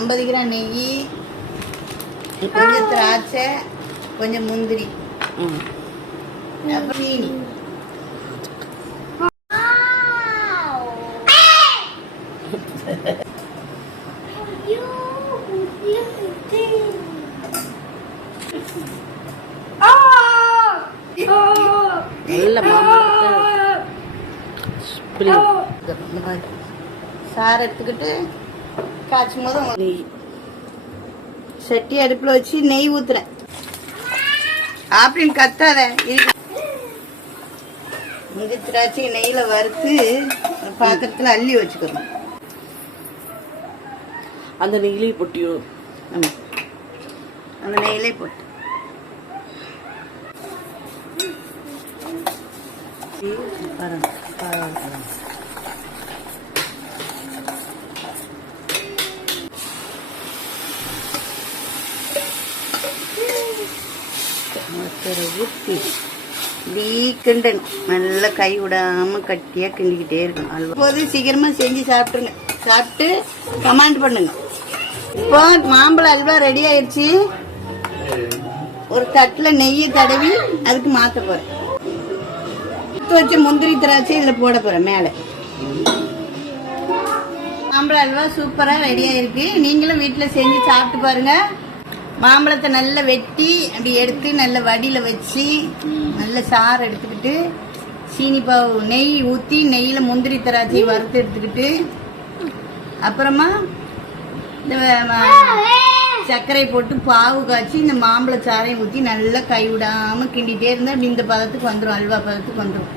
50 gram நெய், கொஞ்சம் திராட்சை, கொஞ்சம் முந்திரி, அப்புறம் சீனி. நல்ல சாறு எடுத்துக்கிட்டு காய்ச்சும் போது நெய் சட்டி அடுப்பில் வச்சு நெய் ஊத்துறேன். அப்படின்னு கத்தாத. முந்திரி திராட்சை நெய்யில் வறுத்து பாத்திரத்தில் அள்ளி வச்சுக்கணும். அந்த நெய்யிலே போட்டியோ? ஆமாம், அந்த நெய்யிலே போட்டு ஊற்றி கிண்டணும். நல்லா கை விடாம கட்டியா கிண்டிக்கிட்டே இருக்கணும். அல்வா இப்போது சீக்கிரமா செஞ்சு சாப்பிட்டுருங்க. சாப்பிட்டு கமெண்ட் பண்ணுங்க. இப்போ மாம்பழம் அல்வா ரெடி ஆயிடுச்சு. ஒரு தட்டில் நெய்யை தடவி அதுக்கு மாற்ற போறேன். வச்ச முந்திரி திராட்சை இதுல போட போறேன் மேல. மாம்பழம் அல்வா சூப்பரா ரெடியா இருக்கு. நீங்களும் வீட்டுல செஞ்சு சாப்பிட்டு பாருங்க. மாம்பழத்தை நல்லா வெட்டி அப்படி எடுத்து நல்ல வடியில வச்சு நல்ல சாறு எடுத்துக்கிட்டு சீனி பாவு நெய் ஊற்றி நெய்யில் முந்திரி திராட்சை வறுத்து எடுத்துக்கிட்டு அப்புறமா இந்த சர்க்கரை போட்டு பாவு காய்ச்சி இந்த மாம்பழ சாறையும் ஊற்றி நல்லா கை விடாமல் கிண்டிகிட்டே இருந்தால் அப்படி இந்த பதத்துக்கு வந்துடும். அல்வா பதத்துக்கு வந்துடும்.